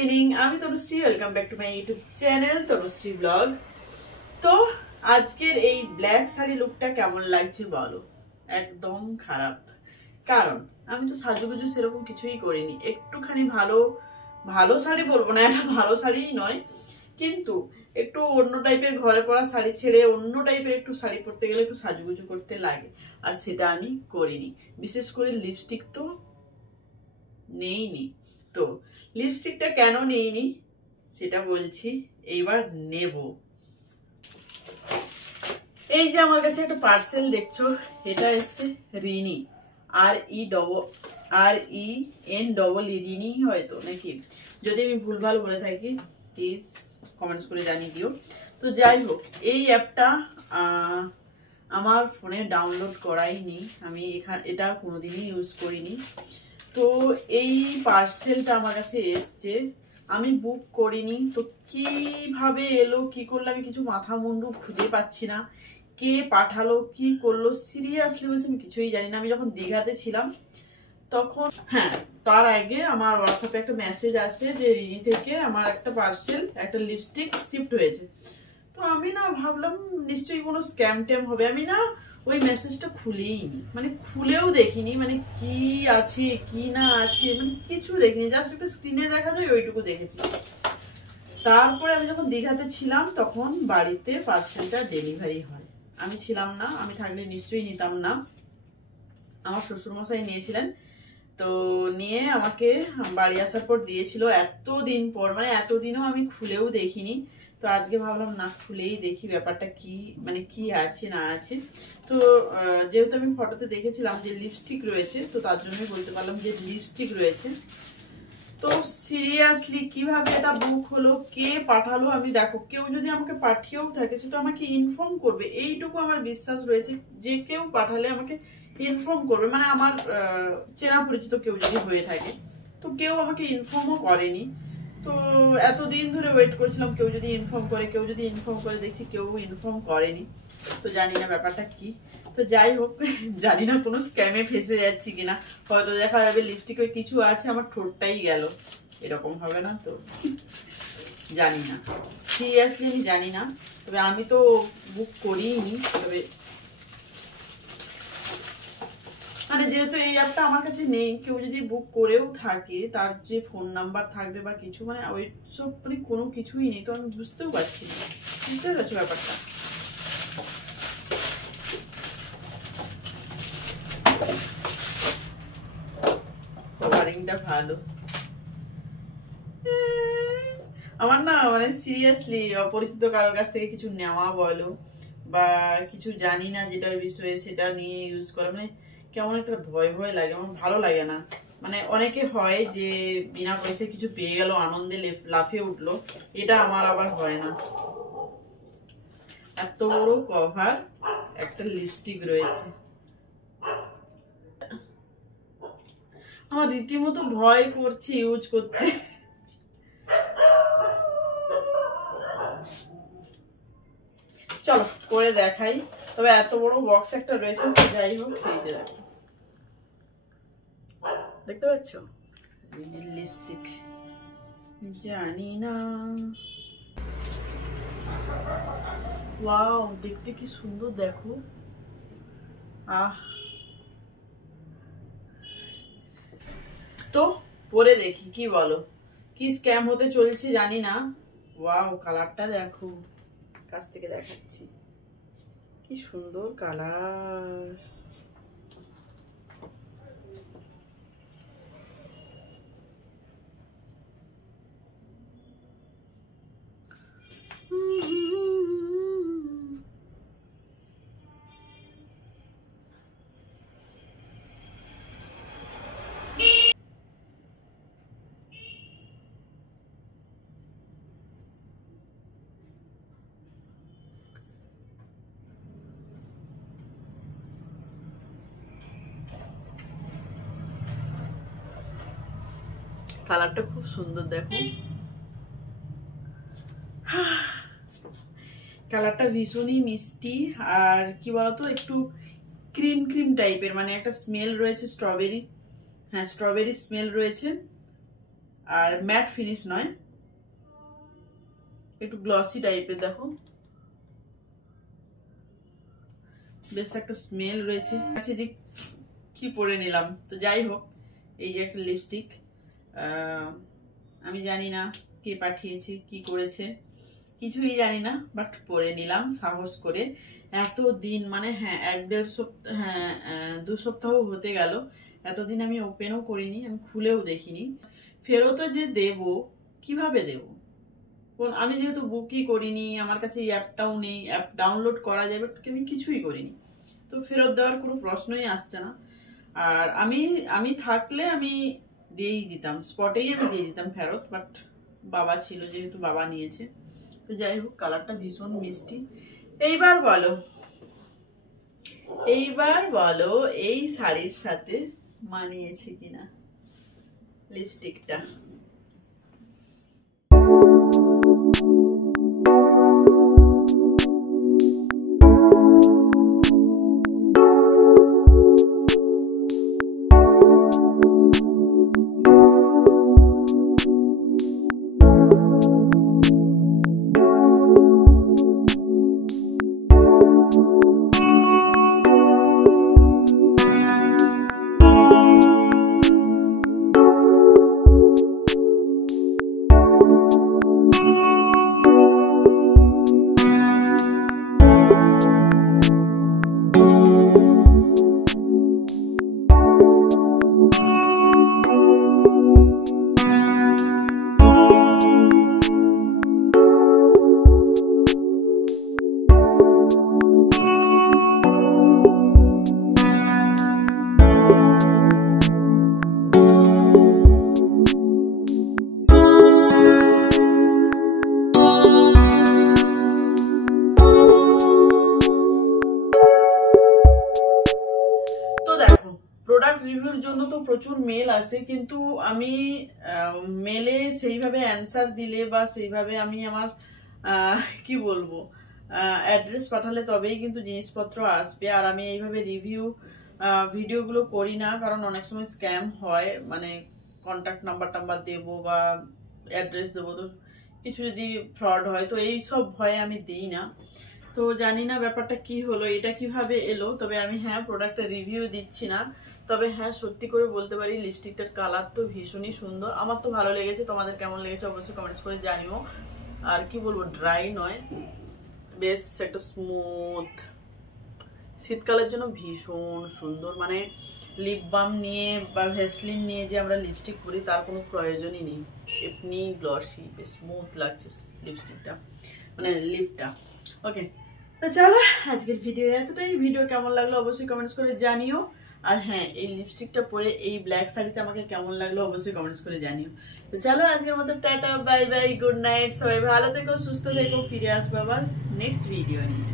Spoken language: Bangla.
ইভিনিং, আমি Tanushree. Welcome back to my YouTube channel Tanushree blog. তো আজকের এই ব্ল্যাক শাড়ি লুকটা কেমন লাগছে বলো? একদম খারাপ। কারণ আমি তো সাজুগুজু সেরকম কিছুই করিনি। একটুখানি ভালো শাড়ি বলবো না, এটা ভালো শাড়িই নয়, কিন্তু একটু অন্য টাইপের ঘরে পরা শাড়ি ছেড়ে অন্য টাইপের একটু শাড়ি পরতে গেলে একটু সাজুগুজু করতে লাগে, আর সেটা আমি করিনি। বিশেষ করে লিপস্টিক তো নেইনি। তো লিপস্টিকটা কেন নেইনি সেটা বলছি, এইবার নেব। এই যে আমার কাছে একটা পার্সেল দেখছো, এটা এসছে রিনি, REN রিনি হয়তো, নাকি? যদি আমি ভুলভাল বলে থাকি প্লিজ কমেন্টস করে জানিয়ে দিও। তো যাই হোক, এই অ্যাপটা আমার ফোনে ডাউনলোড করাইনি, আমি এটা কোনোদিনই ইউজ করিনি। তো এই পার্সেলটা আমার কাছে এসছে, আমি বুক করিনি। তো কিভাবে এলো, কি করলো, আমি কিছু মাথা মুন্ডু খুঁজে পাচ্ছি না। কে পাঠালো, কি করলো, সিরিয়াসলি বলছি আমি কিছুই জানি না। আমি যখন দীঘাতে ছিলাম তখন, হ্যাঁ, তার আগে আমার হোয়াটসঅ্যাপে একটা মেসেজ আসে যে রিনি থেকে আমার একটা পার্সেল, একটা লিপস্টিক শিফট হয়েছে। তো আমি না ভাবলাম নিশ্চয়ই কোনো স্ক্যাম ট্যাম হবে। আমি না ওই মেসেজটা খুলেইনি, মানে খুলেও দেখিনি, মানে কি আছে কি না আছে মানে কিছু দেখিনি, জাস্ট একটা স্ক্রিনে দেখা যায় ওইটুকু দেখেছি। তারপরে আমি যখন দীঘাতে ছিলাম তখন বাড়িতে পার্সেলটা ডেলিভারি হয়। আমি ছিলাম না, আমি থাকলে নিশ্চয়ই নিতাম না। আমার শ্বশুরমশাই নিয়েছিলেন। তো নিয়ে আমাকে বাড়ি আসার পর দিয়েছিল এতদিন পর, মানে এতদিনও আমি খুলেও দেখিনি। তো আজকে ভাবলাম না খুলেই দেখি ব্যাপারটা কি, মানে কি আছে না আছে। তো যেহেতু আমি ফটোতে দেখেছিলাম যে লিপস্টিক রয়েছে, তো তার জন্যই বলতে পারলাম যে লিপস্টিক রয়েছে। তো সিরিয়াসলি কিভাবে এটা বুক হলো, কে পাঠালো, আমি দেখো কেউ যদি আমাকে পাঠিয়েও থাকে সেটা আমাকে ইনফর্ম করবে, এইটুকু আমার বিশ্বাস রয়েছে। যে কেউ পাঠালে আমাকে ইনফর্ম করবে, মানে আমার চেনা পরিচিত কেউ যদি হয়ে থাকে। তো কেউ আমাকে ইনফর্মও করেনি। তো এতদিন ধরে ওয়েট করছিলাম কেউ যদি ইনফর্ম করে, কেউ যদি ইনফর্ম করে, দেখছি কেউ ইনফর্ম করেনি। তো জানি না ব্যাপারটা কি। তো যাই হোক, জানি না কোনো স্ক্যামে ফেসে যাচ্ছি কিনা। হয়তো দেখা যাবে লিপস্টিকে কিছু আছে, আমার ঠোঁটটাই গেল, এরকম হবে না তো? জানি না, সিরিয়াসলি আমি জানি না। তবে আমি তো বুক করিনি। তবে মানে যেহেতু এই অ্যাপটা আমার কাছে নেই, কেউ যদি বুক করেও থাকে তার যে ফোন নাম্বার থাকবে বা কিছু, মানে ওই সব মানে কোনো কিছুই নেই। তো আমি বুঝতেও পারছি না, বুঝতে পারছো ব্যাপারটা? কভারিংটা ভালো। আমার না মানে সিরিয়াসলি অপরিচিত কারোর কাছ থেকে কিছু নেওয়া বলো বা কিছু জানি না যেটার বিষয়ে সেটা নিয়ে ইউজ করা, মানে কেমন একটা ভয় ভয় লাগে, আমার ভালো লাগে না। মানে অনেকে হয় যে বিনা পয়সায় কিছু পেয়ে গেল, আনন্দে লাফিয়ে উঠলো, এটা আমার আবার হয় না। এত বড় কভার, একটা লিপস্টিক রয়েছে, আমার রীতিমতো ভয় করছে ইউজ করতে। চলো করে দেখাই। তবে এত বড় বক্স একটা রয়েছে, যাই হোক। এই যে দেখো, দেখতে পাচ্ছ লিপস্টিক, জানি না। ওয়াও, দেখতে কি সুন্দর দেখো। আহ, তো পরে দেখি কি বলো, কি স্ক্যাম হতে চলছে জানি না। ওয়াও, কালারটা দেখো, কাছ থেকে দেখাচ্ছি, কি সুন্দর কালার। কালারটা খুব সুন্দর দেখো, কালারটা ভীষণই মিষ্টি। আর কি বলতো, একটু ক্রিম ক্রিম টাইপের, মানে একটা স্মেল রয়েছে স্ট্রবেরি, হ্যাঁ স্ট্রবেরি স্মেল রয়েছে। আর ম্যাট ফিনিশ নয়, একটু গ্লসি টাইপের। দেখো বেশ একটা স্মেল রয়েছে। আচ্ছা যে কি পরে নিলাম, তো যাই হোক এই যে একটা লিপস্টিক, আমি জানি না কে পাঠিয়েছে কি করেছে, কিছুই জানি না, বাট পরে নিলাম সাহস করে। এতদিন মানে হ্যাঁ 1-1.5 সপ্তাহ, হ্যাঁ 2 সপ্তাহ হতে গেল, এতদিন আমি ওপেনও করিনি, আমি খুলেও দেখিনি। ফেরতও যে দেব, কিভাবে দেব, কোন আমি যেহেতু বুকই করিনি, আমার কাছে এই অ্যাপটাও নেই, অ্যাপ ডাউনলোড করা যায় বাট আমি কিছুই করিনি, তো ফেরত দেওয়ার কোনো প্রশ্নই আসছে না। আর আমি থাকলে আমি দিয়েই দিতাম, স্পটেই আমি দিয়ে দিতাম ফেরত, বাট বাবা ছিল যেহেতু বাবা নিয়েছে। তো যাই হোক কালারটা ভীষণ মিষ্টি। এইবার বলো এই শাড়ির সাথে মানিয়েছে কিনা লিপস্টিকটা। প্রোডাক্ট রিভিউর জন্য তো প্রচুর মেল আসে, কিন্তু আমি মেলে সেইভাবে অ্যান্সার দিলে বা সেইভাবে আমি আমার কি বলবো অ্যাড্রেস পাঠালে তবেই কিন্তু জিনিসপত্র আসবে। আর আমি এইভাবে রিভিউ ভিডিওগুলো করি না, কারণ অনেক সময় স্ক্যাম হয়, মানে কন্ট্যাক্ট নাম্বার দেবো বা অ্যাড্রেস দেবো, তো কিছু যদি ফ্রড হয় তো এই সব ভয়ে আমি দিই না। তো জানি না ব্যাপারটা কি হলো, এটা কিভাবে এলো। তবে আমি হ্যাঁ প্রোডাক্টের রিভিউ দিচ্ছি না, তবে হ্যাঁ সত্যি করে বলতে পারি লিপস্টিকটার কালার তো ভীষণই সুন্দর, আমার তো ভালো লেগেছে। তোমাদের কেমন লেগেছে অবশ্যই কমেন্টস করে জানিও। আর কি বলবো, ড্রাই নয়, বেশ একটা স্মুথ, শীতকালের জন্য ভীষণ সুন্দর। মানে লিপ বাম নিয়ে বা ভ্যাসলিন নিয়ে যে আমরা লিপস্টিক পরি তার কোনো প্রয়োজনই নেই, এমনি গ্লসি বেশ স্মুথ লাগছে লিপস্টিকটা, মানে লিপটা। ওকে, তো চলো আজকের ভিডিও এতটাই। ভিডিও কেমন লাগলো অবশ্যই কমেন্টস করে জানিও। আর হ্যাঁ এই লিপস্টিকটা পরে এই ব্ল্যাক শাড়িতে আমাকে কেমন লাগলো অবশ্যই কমেন্টস করে জানিও। তো চলো আজকের মতো tata, bye bye, good night, সবাই ভালো থেকো, সুস্থ থেকো, ফিরে আসবো আবার নেক্সট ভিডিও নিয়ে।